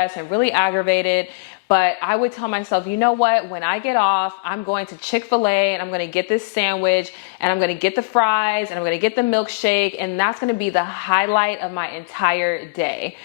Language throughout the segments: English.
and really aggravated. But I would tell myself, you know what, when I get off, I'm going to Chick-fil-A and I'm going to get this sandwich and I'm going to get the fries and I'm going to get the milkshake, and that's going to be the highlight of my entire day.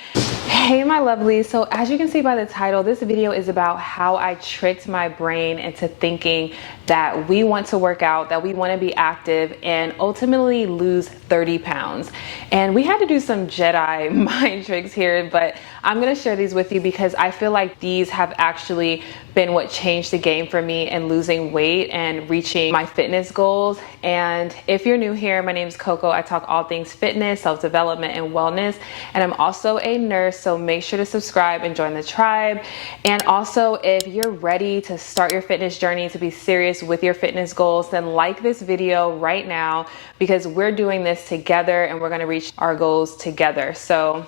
Hey my lovelies, so as you can see by the title, this video is about how I tricked my brain into thinking that we want to work out, that we want to be active, and ultimately lose 30 pounds. And we had to do some Jedi mind tricks here, but I'm going to share these with you because I feel like these have actually been what changed the game for me in losing weight and reaching my fitness goals. And if you're new here, my name is Coco. I talk all things fitness, self-development, and wellness. And I'm also a nurse, so make sure to subscribe and join the tribe. And also, if you're ready to start your fitness journey, to be serious with your fitness goals, then like this video right now because we're doing this together and we're gonna reach our goals together. So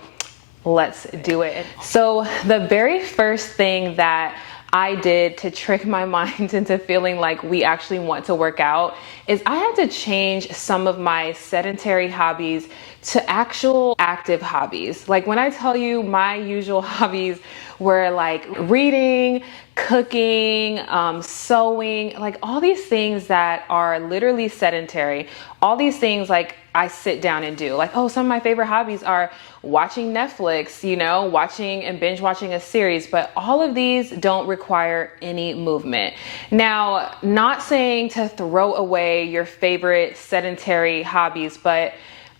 let's do it. So the very first thing that I did to trick my mind into feeling like we actually want to work out is I had to change some of my sedentary hobbies to actual active hobbies. Like when I tell you my usual hobbies were like reading, cooking, sewing, like all these things that are literally sedentary, all these things like I sit down and do. Like, oh, some of my favorite hobbies are watching Netflix, you know, watching and binge watching a series, but all of these don't require any movement. Now, not saying to throw away your favorite sedentary hobbies, but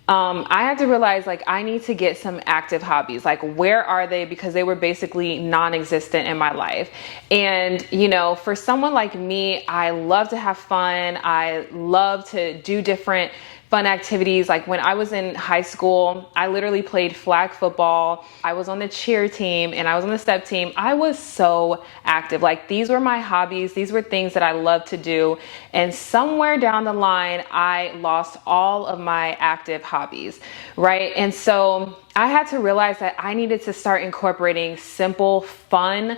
I had to realize like I need to get some active hobbies. Like where are they? Because they were basically non-existent in my life. And you know, for someone like me, I love to have fun. I love to do different fun activities. Like when I was in high school, I literally played flag football. I was on the cheer team and I was on the step team. I was so active. Like these were my hobbies. These were things that I loved to do. And somewhere down the line, I lost all of my active hobbies, right? And so I had to realize that I needed to start incorporating simple, fun,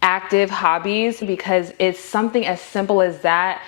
active hobbies because it's something as simple as that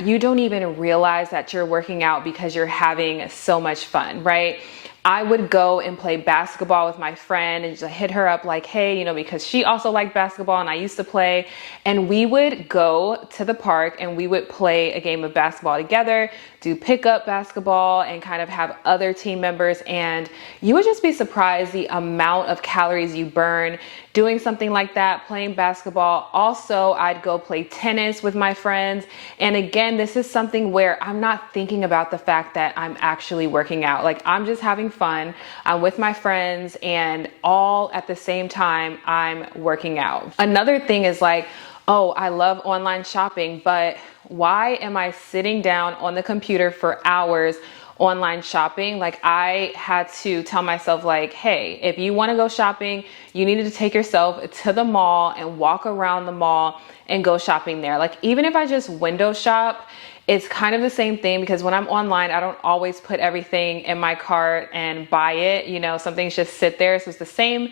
you don't even realize that you're working out because you're having so much fun, right? I would go and play basketball with my friend and just hit her up like, hey, you know, because she also liked basketball and I used to play. And we would go to the park and we would play a game of basketball together, do pickup basketball and kind of have other team members. And you would just be surprised the amount of calories you burn doing something like that, playing basketball. Also, I'd go play tennis with my friends. And again, this is something where I'm not thinking about the fact that I'm actually working out. Like I'm just having fun. I'm with my friends and all at the same time I'm working out. Another thing is like, oh, I love online shopping, but why am I sitting down on the computer for hours online shopping? Like I had to tell myself like, hey, if you want to go shopping, you needed to take yourself to the mall and walk around the mall and go shopping there. Like even if I just window shop, it's kind of the same thing because when I'm online, I don't always put everything in my cart and buy it. You know, some things just sit there. So it's the same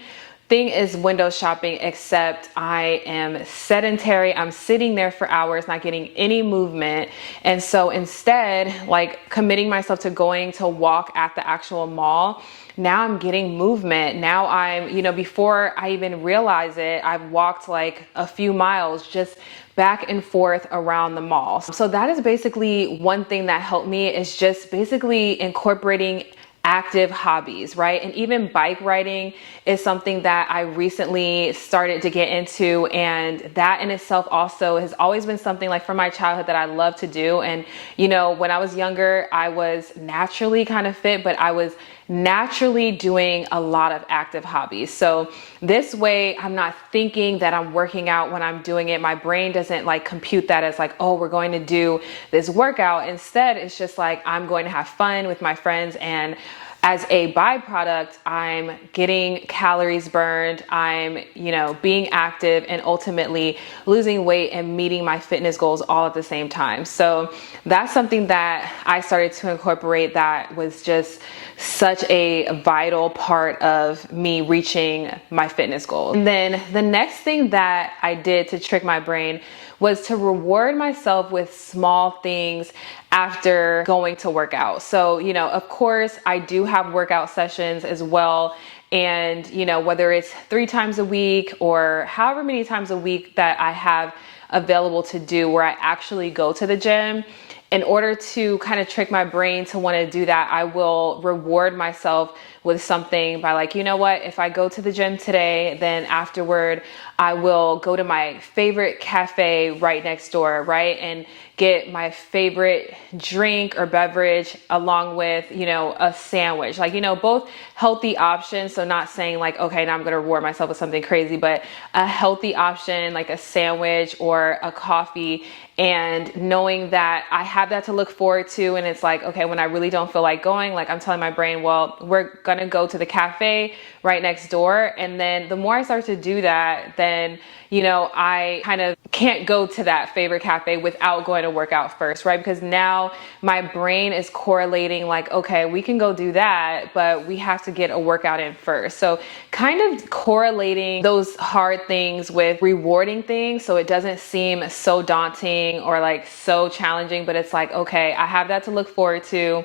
thing as window shopping, except I am sedentary. I'm sitting there for hours, not getting any movement. And so instead, like committing myself to going to walk at the actual mall, now I'm getting movement. Now I'm, you know, before I even realize it, I've walked like a few miles just back and forth around the mall. So that is basically one thing that helped me, is just basically incorporating active hobbies, right? And even bike riding is something that I recently started to get into, and that in itself also has always been something like from my childhood that I love to do. And you know, when I was younger, I was naturally kind of fit, but I was naturally doing a lot of active hobbies. So this way I'm not thinking that I'm working out when I'm doing it. My brain doesn't like compute that as like, oh, we're going to do this workout. Instead, it's just like, I'm going to have fun with my friends, and as a byproduct, I'm getting calories burned, I'm, you know, being active and ultimately losing weight and meeting my fitness goals all at the same time. So that's something that I started to incorporate that was just such a vital part of me reaching my fitness goals. And then the next thing that I did to trick my brain was to reward myself with small things after going to work out. So, you know, of course, I do have workout sessions as well. And, whether it's 3 times a week or however many times a week that I have available to do where I actually go to the gym, in order to kind of trick my brain to want to do that, I will reward myself with something by like, you know what, if I go to the gym today, then afterward, I will go to my favorite cafe right next door, right? And get my favorite drink or beverage along with, a sandwich, like, both healthy options. So not saying like, okay, now I'm going to reward myself with something crazy, but a healthy option like a sandwich or a coffee, and knowing that I have that to look forward to. And it's like, okay, when I really don't feel like going, like I'm telling my brain, well, we're going to go to the cafe right next door. And then the more I start to do that, then, I kind of can't go to that favorite cafe without going to work out first, right? Because now my brain is correlating like, okay, we can go do that, but we have to get a workout in first. So kind of correlating those hard things with rewarding things so it doesn't seem so daunting or like so challenging, but it's like, okay, I have that to look forward to.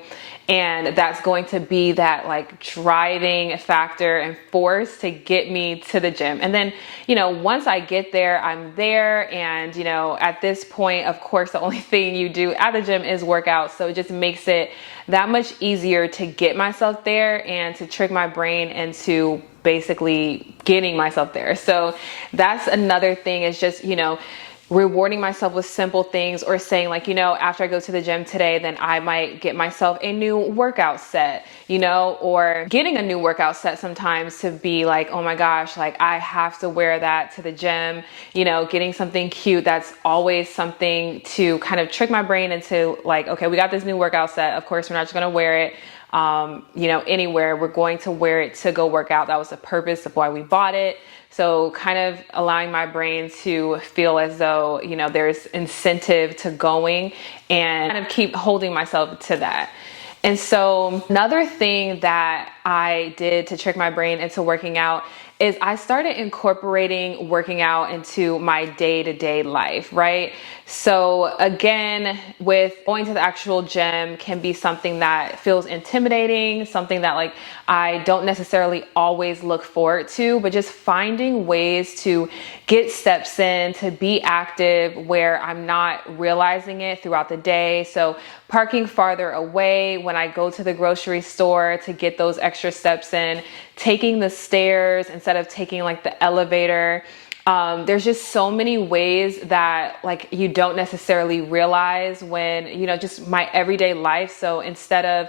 And that's going to be that like driving factor and force to get me to the gym. And then, once I get there, I'm there. And, at this point, of course, the only thing you do at the gym is work out. So it just makes it that much easier to get myself there and to trick my brain into basically getting myself there. So that's another thing, is just, rewarding myself with simple things, or saying like, after I go to the gym today, then I might get myself a new workout set, or getting a new workout set sometimes to be like, oh my gosh, like I have to wear that to the gym, getting something cute. That's always something to kind of trick my brain into like, okay, we got this new workout set. Of course, we're not just going to wear it anywhere. We're going to wear it to go work out. That was the purpose of why we bought it. So kind of allowing my brain to feel as though, there's incentive to going, and kind of keep holding myself to that. And so another thing that I did to trick my brain into working out is I started incorporating working out into my day-to-day life, right? So again, with going to the actual gym can be something that feels intimidating, something that like I don't necessarily always look forward to, but just finding ways to get steps in, to be active where I'm not realizing it throughout the day. So parking farther away when I go to the grocery store to get those extra steps in, taking the stairs instead of taking like the elevator. There's just so many ways that like you don't necessarily realize when, just my everyday life. So instead of,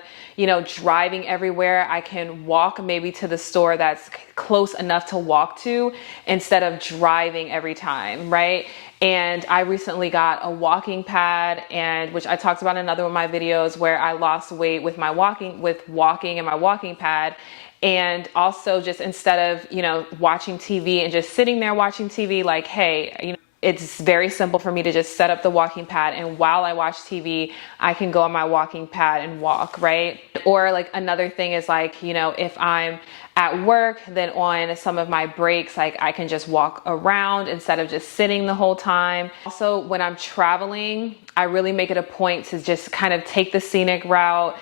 driving everywhere, I can walk maybe to the store that's close enough to walk to instead of driving every time, right? And I recently got a walking pad, and which I talked about in another one of my videos, where I lost weight with walking and my walking pad. And also just instead of, watching TV and just sitting there watching TV, like, hey, it's very simple for me to just set up the walking pad, and while I watch TV, I can go on my walking pad and walk, right? Or like another thing is like, if I'm at work, then on some of my breaks, like I can just walk around instead of just sitting the whole time. Also, when I'm traveling, I really make it a point to just kind of take the scenic route.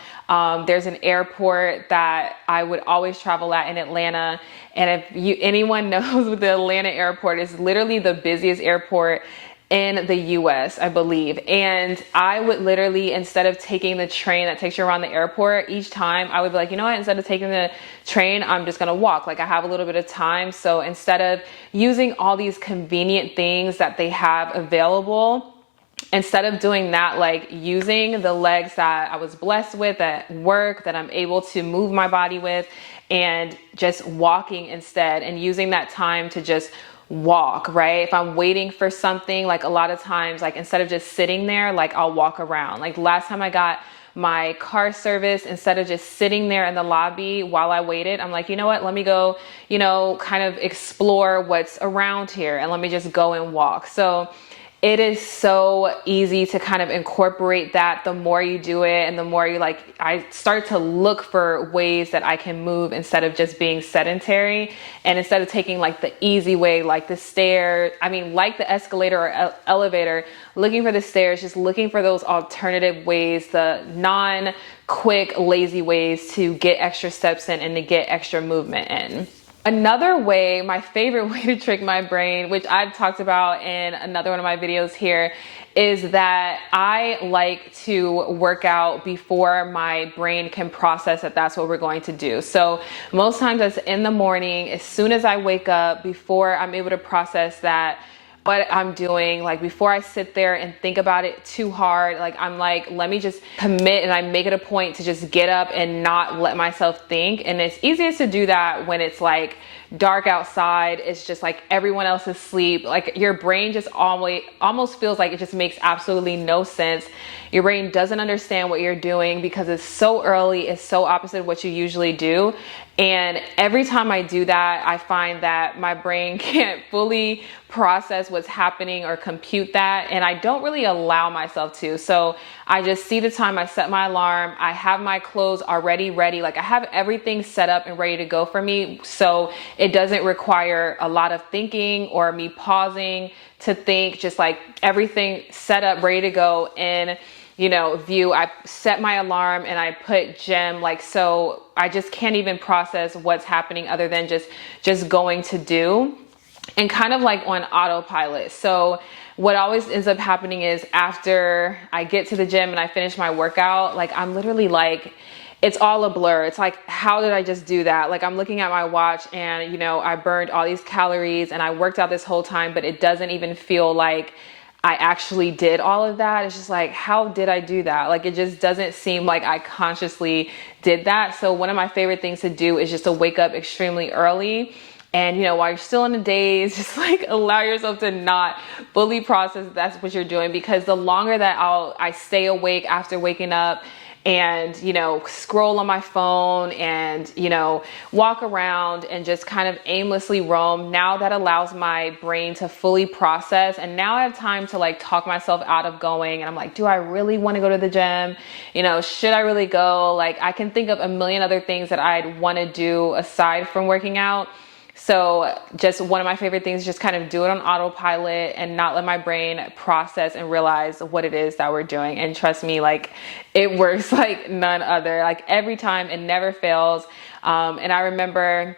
There's an airport that I would always travel at in Atlanta. And if anyone knows, the Atlanta airport is literally the busiest airport in the US, I believe. And I would literally, instead of taking the train that takes you around the airport each time, I would be like, you know what, instead of taking the train, I'm just gonna walk. Like I have a little bit of time. So instead of using all these convenient things that they have available, instead of doing that, like using the legs that I was blessed with at work, that I'm able to move my body with, and just walking instead, and using that time to just walk, right? If I'm waiting for something, like a lot of times, like instead of just sitting there, like I'll walk around. Like last time I got my car service, instead of just sitting there in the lobby while I waited, I'm like, you know what, let me go, kind of explore what's around here, and let me just go and walk. So it is so easy to kind of incorporate that the more you do it, and the more you I start to look for ways that I can move instead of just being sedentary, and instead of taking like the easy way, like the stairs, like the escalator or elevator, looking for the stairs, just looking for those alternative ways, the non-quick, lazy ways to get extra steps in and to get extra movement in. Another way, my favorite way to trick my brain, which I've talked about in another one of my videos here, is that I like to work out before my brain can process that that's what we're going to do. So most times it's in the morning, as soon as I wake up, before I'm able to process that what I'm doing, like before I sit there and think about it too hard, like I'm like, let me just commit, and I make it a point to just get up and not let myself think. And it's easiest to do that when it's like dark outside. It's just like everyone else is asleep. Like your brain just almost feels like it just makes absolutely no sense. Your brain doesn't understand what you're doing because it's so early. It's so opposite of what you usually do. And every time I do that, I find that my brain can't fully process what's happening or compute that. And I don't really allow myself to. So I just see the time, I set my alarm, I have my clothes already ready. Like I have everything set up and ready to go for me. So it doesn't require a lot of thinking or me pausing to think, just like everything set up, ready to go in, view. I set my alarm and I put gym, so I just can't even process what's happening other than just going to do, and kind of like on autopilot. So what always ends up happening is after I get to the gym and I finish my workout, I'm literally it's all a blur. It's like, how did I just do that? I'm looking at my watch and, I burned all these calories and I worked out this whole time, but it doesn't even feel like I actually did all of that. It's just like, how did I do that? It just doesn't seem like I consciously did that. So one of my favorite things to do is just to wake up extremely early. And, while you're still in the days, just allow yourself to not fully process that's what you're doing. Because the longer that I stay awake after waking up and, scroll on my phone and, walk around and just kind of aimlessly roam, now that allows my brain to fully process. And now I have time to talk myself out of going. And I'm like, do I really want to go to the gym? Should I really go? I can think of a million other things that I'd want to do aside from working out. So just one of my favorite things is just kind of do it on autopilot and not let my brain process and realize what it is that we're doing. And trust me, it works like none other. Every time, it never fails. And I remember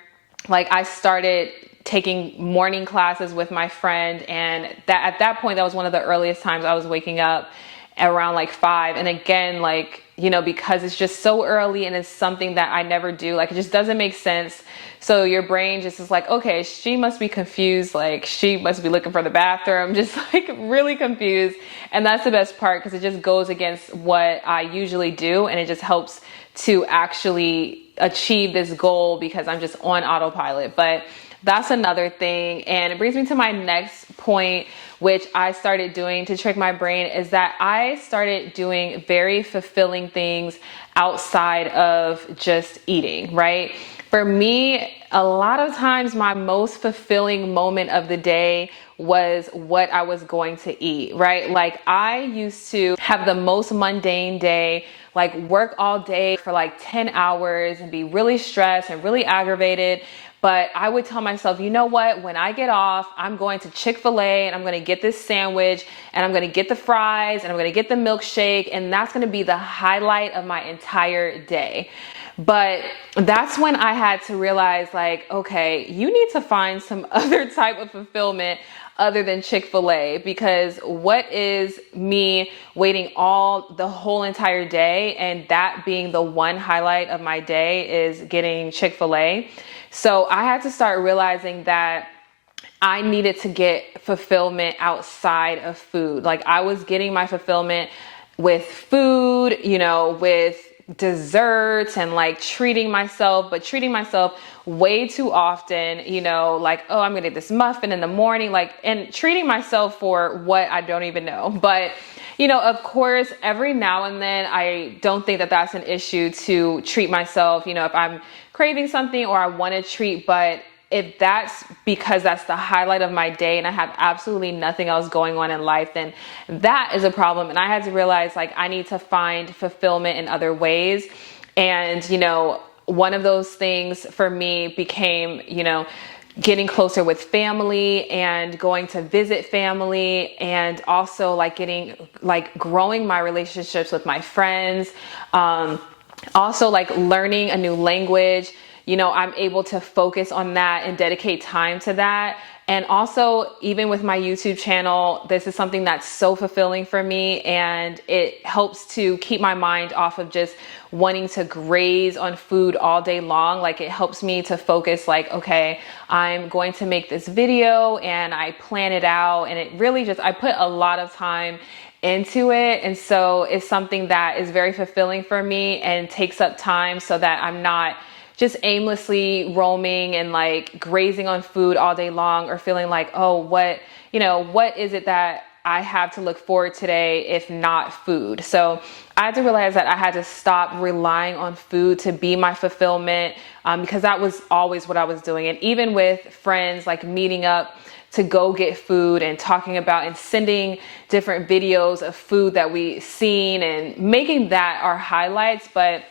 I started taking morning classes with my friend, and that at that point, that was one of the earliest times I was waking up around 5. And again, because it's just so early and it's something that I never do, it just doesn't make sense. So your brain just is like, okay, she must be confused. She must be looking for the bathroom, just really confused. And that's the best part, because it just goes against what I usually do. And it just helps to actually achieve this goal because I'm just on autopilot. But that's another thing. And it brings me to my next point, which I started doing to trick my brain, is that I started doing very fulfilling things outside of just eating, right? For me, a lot of times my most fulfilling moment of the day was what I was going to eat, right? I used to have the most mundane day, work all day for 10 hours and be really stressed and really aggravated. But I would tell myself, you know what, when I get off, I'm going to Chick-fil-A and I'm going to get this sandwich and I'm going to get the fries and I'm going to get the milkshake, and that's going to be the highlight of my entire day. But that's when I had to realize, okay, you need to find some other type of fulfillment other than Chick-fil-A, because what is me waiting the whole entire day and that being the one highlight of my day is getting Chick-fil-A. So I had to start realizing that I needed to get fulfillment outside of food. I was getting my fulfillment with food, with desserts and treating myself way too often, oh, I'm gonna get this muffin in the morning, and treating myself for what I don't even know. But of course, every now and then, I don't think that that's an issue to treat myself, if I'm craving something or I want to treat. But if that's because that's the highlight of my day and I have absolutely nothing else going on in life, then that is a problem. And I had to realize like I need to find fulfillment in other ways. And, you know, one of those things for me became, you know, getting closer with family and going to visit family, and also like growing my relationships with my friends. Also like learning a new language, you know, I'm able to focus on that and dedicate time to that. And also, even with my YouTube channel, this is something that's so fulfilling for me, and it helps to keep my mind off of just wanting to graze on food all day long. Like, it helps me to focus like, okay, I'm going to make this video, and I plan it out, and it really just, I put a lot of time into it. And so it's something that is very fulfilling for me and takes up time so that I'm not just aimlessly roaming and like grazing on food all day long, or feeling like, oh, what is it that I have to look forward today if not food? So I had to realize that I had to stop relying on food to be my fulfillment, because that was always what I was doing. And even with friends, like meeting up to go get food and talking about and sending different videos of food that we seen and making that our highlights. But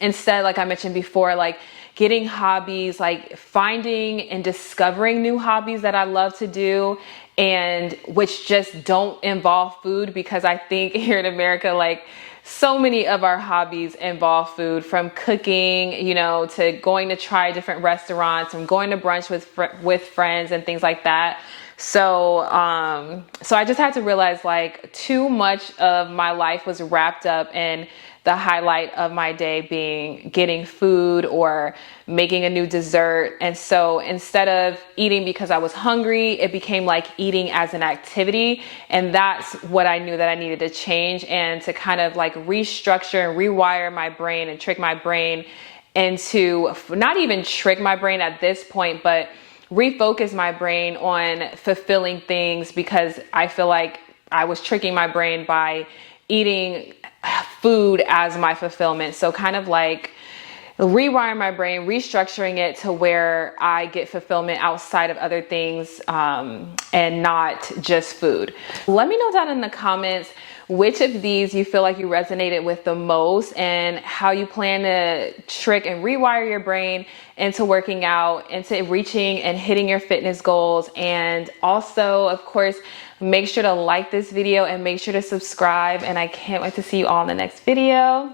instead, like I mentioned before, like getting hobbies, like finding and discovering new hobbies that I love to do, and which just don't involve food, because I think here in America, like so many of our hobbies involve food, from cooking, you know, to going to try different restaurants, from going to brunch with friends and things like that. So I just had to realize like too much of my life was wrapped up in the highlight of my day being getting food or making a new dessert. And so instead of eating because I was hungry, it became like eating as an activity. And that's what I knew that I needed to change, and to kind of like restructure and rewire my brain and trick my brain into, not even trick my brain at this point, but refocus my brain on fulfilling things, because I feel like I was tricking my brain by eating food as my fulfillment. So kind of like rewiring my brain, restructuring it to where I get fulfillment outside of other things, and not just food. Let me know down in the comments which of these you feel like you resonated with the most, and how you plan to trick and rewire your brain into working out, into reaching and hitting your fitness goals. And also, of course, make sure to like this video and make sure to subscribe. And I can't wait to see you all in the next video.